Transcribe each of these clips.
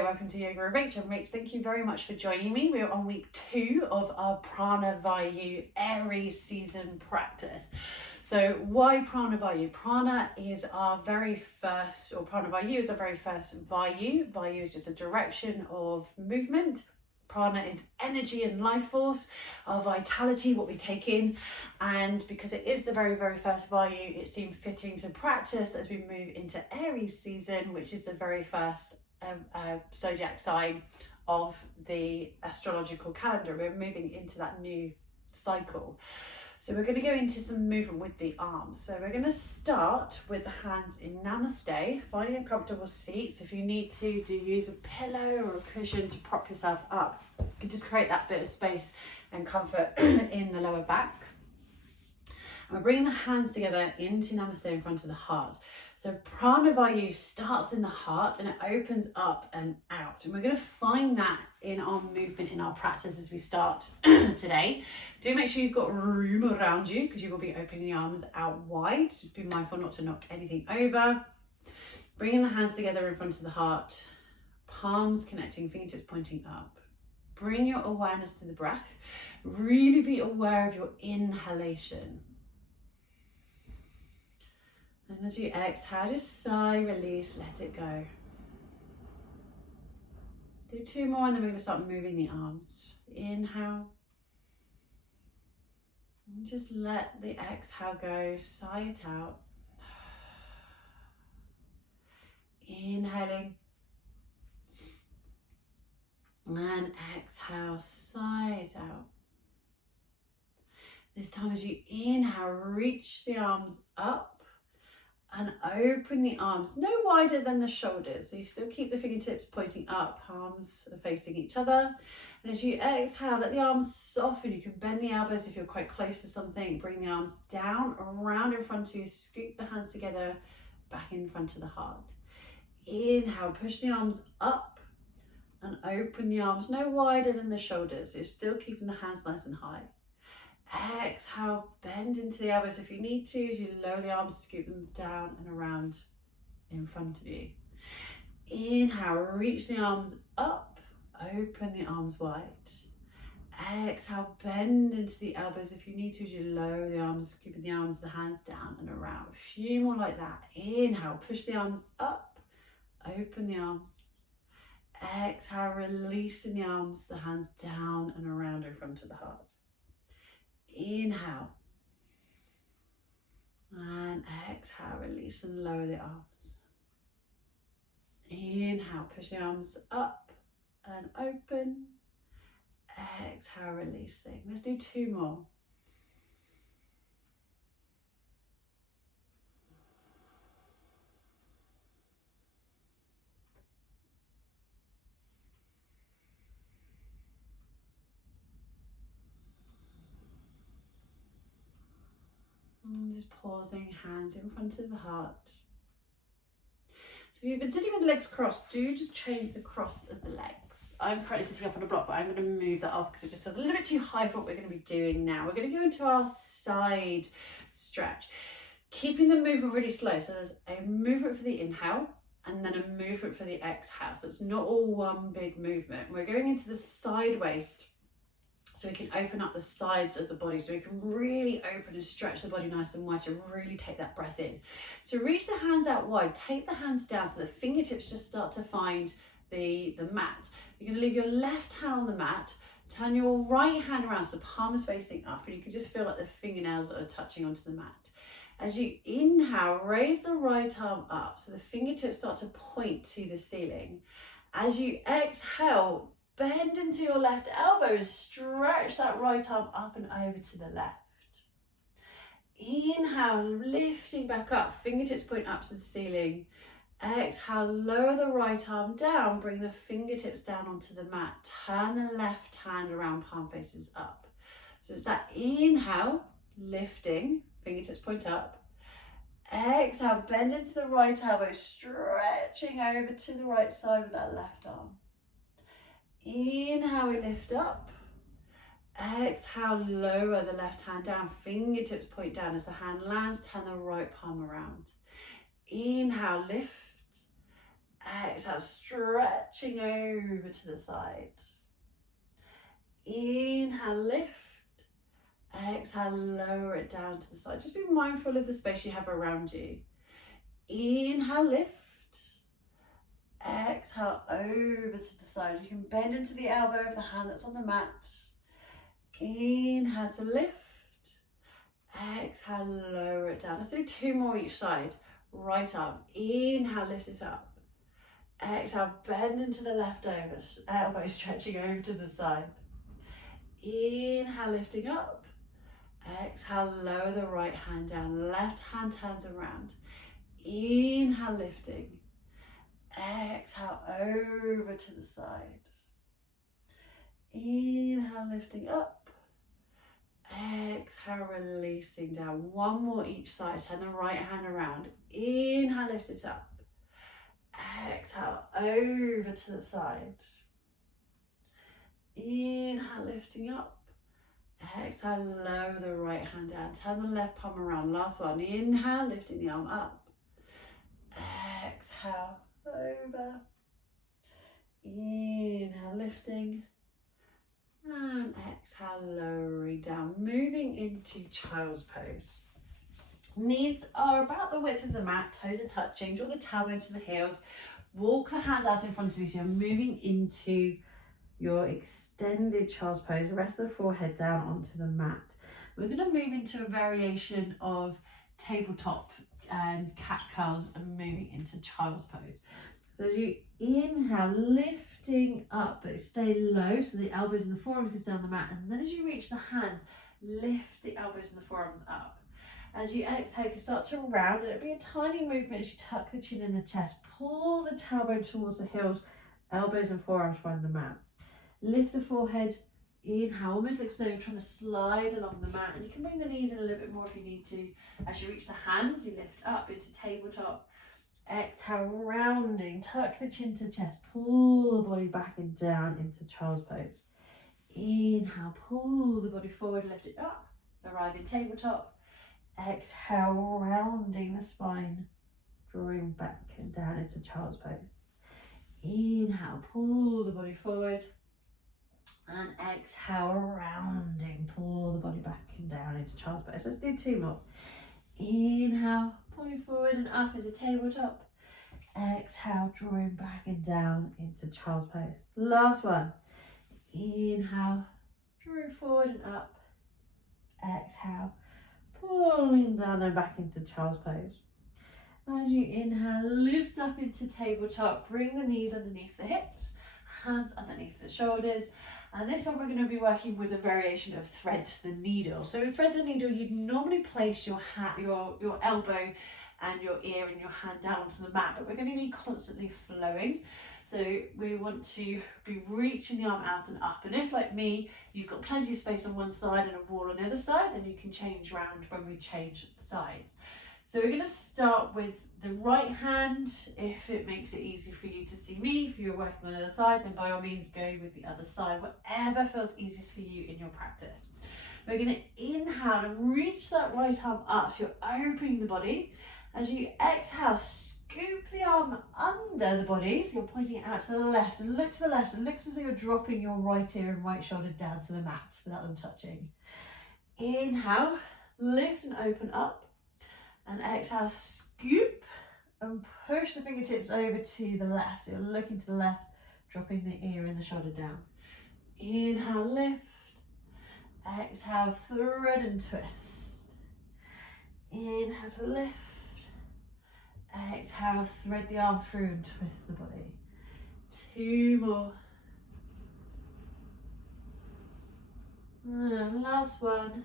Hello, welcome to Yoga with Rach. I'm Rach. Thank you very much for joining me. We're on week 2 of our Prana Vayu Aries season practice. So why Prana Vayu? Prana is our very first, or Prana Vayu is our very first Vayu. Vayu is just a direction of movement. Prana is energy and life force, our vitality, what we take in. And because it is the very, very first Vayu, it seemed fitting to practice as we move into Aries season, which is the very first zodiac sign of the astrological calendar. We're moving into that new cycle. So we're going to go into some movement with the arms. So we're going to start with the hands in Namaste, finding a comfortable seat. So if you need to, do use a pillow or a cushion to prop yourself up. You can just create that bit of space and comfort in the lower back. And we're bringing the hands together into Namaste in front of the heart. So Prana Vayu starts in the heart and it opens up and out. And we're going to find that in our movement, in our practice as we start today. Do make sure you've got room around you because you will be opening the arms out wide. Just be mindful not to knock anything over. Bringing the hands together in front of the heart. Palms connecting, fingertips pointing up. Bring your awareness to the breath. Really be aware of your inhalation. And as you exhale, just sigh, release, let it go. Do 2 more and then we're going to start moving the arms. Inhale. And just let the exhale go, sigh it out. Inhaling. And exhale, sigh it out. This time as you inhale, reach the arms up. And open the arms, no wider than the shoulders. So you still keep the fingertips pointing up, palms are facing each other. And as you exhale, let the arms soften. You can bend the elbows if you're quite close to something. Bring the arms down, around in front of you. Scoop the hands together, back in front of the heart. Inhale, push the arms up and open the arms, no wider than the shoulders. So you're still keeping the hands nice and high. Exhale, bend into the elbows if you need to. As you lower the arms, scoop them down and around in front of you. Inhale, reach the arms up, open the arms wide. Exhale, bend into the elbows if you need to. As you lower the arms, scooping the arms, the hands down and around. A few more like that. Inhale, push the arms up, open the arms. Exhale, releasing the arms, the hands down and around in front of the heart. Inhale and exhale, release and lower the arms. Inhale, push the arms up and open. Exhale, releasing. Let's do 2 more. And just pausing, hands in front of the heart. So if you've been sitting with the legs crossed, do just change the cross of the legs. I'm currently sitting up on a block, but I'm going to move that off because it just feels a little bit too high for what we're going to be doing now. We're going to go into our side stretch, keeping the movement really slow. So there's a movement for the inhale and then a movement for the exhale. So it's not all one big movement. We're going into the side waist. So we can open up the sides of the body, so we can really open and stretch the body nice and wide to really take that breath in. So reach the hands out wide, take the hands down so the fingertips just start to find the mat. You're going to leave your left hand on the mat, turn your right hand around so the palm is facing up and you can just feel like the fingernails are touching onto the mat. As you inhale, raise the right arm up so the fingertips start to point to the ceiling. As you exhale, bend into your left elbow and stretch that right arm up and over to the left. Inhale, lifting back up, fingertips point up to the ceiling. Exhale, lower the right arm down, bring the fingertips down onto the mat. Turn the left hand around, palm faces up. So it's that inhale, lifting, fingertips point up. Exhale, bend into the right elbow, stretching over to the right side with that left arm. Inhale, we lift up. Exhale, lower the left hand down, fingertips point down. As the hand lands, turn the right palm around. Inhale, lift. Exhale, stretching over to the side. Inhale, lift. Exhale, lower it down to the side. Just be mindful of the space you have around you. Inhale, lift. Exhale, over to the side. You can bend into the elbow of the hand that's on the mat. Inhale to lift. Exhale, lower it down. Let's do 2 more each side. Right arm. Inhale, lift it up. Exhale, bend into the left elbow, stretching over to the side. Inhale, lifting up. Exhale, lower the right hand down. Left hand turns around. Inhale, lifting. Exhale, over to the side. Inhale, lifting up. Exhale, releasing down. 1 more each side. Turn the right hand around. Inhale, lift it up. Exhale, over to the side. Inhale, lifting up. Exhale, lower the right hand down. Turn the left palm around. Last one. Inhale, lifting the arm up. Exhale, over. Inhale, lifting. And exhale, lowering down. Moving into child's pose. Knees are about the width of the mat. Toes are touching. Draw the tailbone to the heels. Walk the hands out in front of you. So you're moving into your extended child's pose. Rest the forehead down onto the mat. We're going to move into a variation of tabletop and cat cows and moving into child's pose. So as you inhale, lifting up, but stay low so the elbows and the forearms can stay on the mat. And then as you reach the hands, lift the elbows and the forearms up. As you exhale, you can start to round, and it'll be a tiny movement as you tuck the chin in the chest. Pull the tailbone towards the heels, elbows and forearms find the mat. Lift the forehead, inhale, almost looks as though you're trying to slide along the mat, and you can bring the knees in a little bit more if you need to. As you reach the hands, you lift up into tabletop. Exhale, rounding, tuck the chin to the chest, pull the body back and down into child's pose. Inhale, pull the body forward, lift it up, arrive in tabletop. Exhale, rounding the spine, drawing back and down into child's pose. Inhale, pull the body forward. And exhale, rounding, pull the body back and down into child's pose. Let's do 2 more. Inhale, pulling forward and up into tabletop. Exhale, drawing back and down into child's pose. Last one. Inhale, drawing forward and up. Exhale, pulling down and back into child's pose. As you inhale, lift up into tabletop. Bring the knees underneath the hips, hands underneath the shoulders. And this one we're going to be working with a variation of thread the needle. So with thread the needle, you'd normally place your elbow and your ear and your hand down onto the mat, but we're going to be constantly flowing. So we want to be reaching the arm out and up. And if, like me, you've got plenty of space on one side and a wall on the other side, then you can change around when we change sides. So we're going to start with the right hand. If it makes it easy for you to see me, if you're working on the other side, then by all means go with the other side, whatever feels easiest for you in your practice. We're going to inhale and reach that right arm up, so you're opening the body. As you exhale, scoop the arm under the body, so you're pointing it out to the left, and look to the left. It looks as though you're dropping your right ear and right shoulder down to the mat without them touching. Inhale, lift and open up. And exhale, scoop and push the fingertips over to the left. So you're looking to the left, dropping the ear and the shoulder down. Inhale, lift. Exhale, thread and twist. Inhale to lift. Exhale, thread the arm through and twist the body. 2 more. And last one.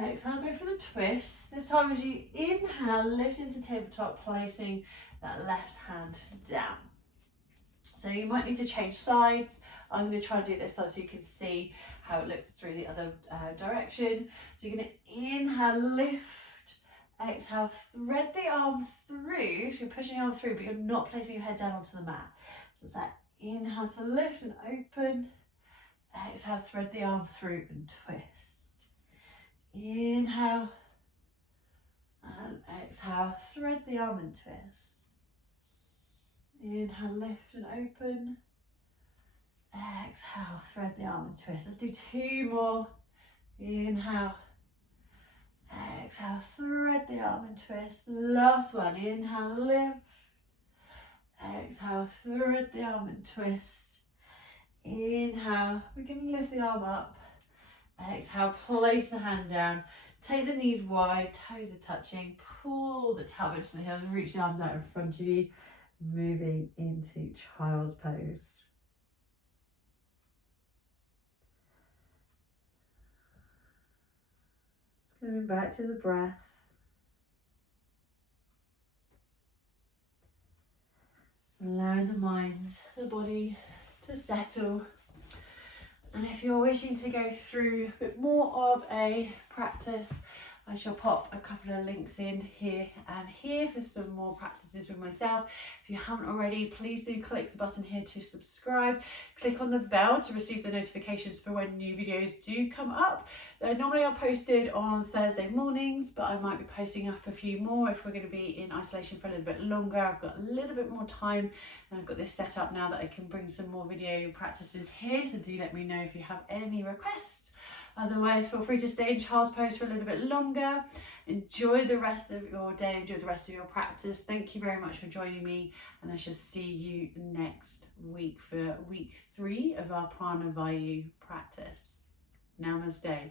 Exhale, go for the twist. This time as you inhale, lift into tabletop, placing that left hand down. So you might need to change sides. I'm going to try and do this side so you can see how it looks through the other direction. So you're going to inhale, lift. Exhale, thread the arm through. So you're pushing the arm through, but you're not placing your head down onto the mat. So it's that inhale to lift and open. Exhale, thread the arm through and twist. Inhale and exhale, thread the arm and twist. Inhale, lift and open. Exhale, thread the arm and twist. Let's do 2 more. Inhale. Exhale, thread the arm and twist. Last one. Inhale, lift. Exhale, thread the arm and twist. Inhale, we're going to lift the arm up. Exhale, place the hand down. Take the knees wide, toes are touching. Pull the tailbone to the heels and reach the arms out in front of you. Moving into child's pose. Coming back to the breath. Allowing the mind, the body to settle. And if you're wishing to go through a bit more of a practice, I shall pop a couple of links in here and here for some more practices with myself. If you haven't already, please do click the button here to subscribe. Click on the bell to receive the notifications for when new videos do come up. They normally are posted on Thursday mornings, but I might be posting up a few more if we're going to be in isolation for a little bit longer. I've got a little bit more time and I've got this set up now that I can bring some more video practices here. So do let me know if you have any requests. Otherwise, feel free to stay in child's pose for a little bit longer. Enjoy the rest of your day, enjoy the rest of your practice. Thank you very much for joining me, and I shall see you next week for week 3 of our Prana Vayu practice. Namaste.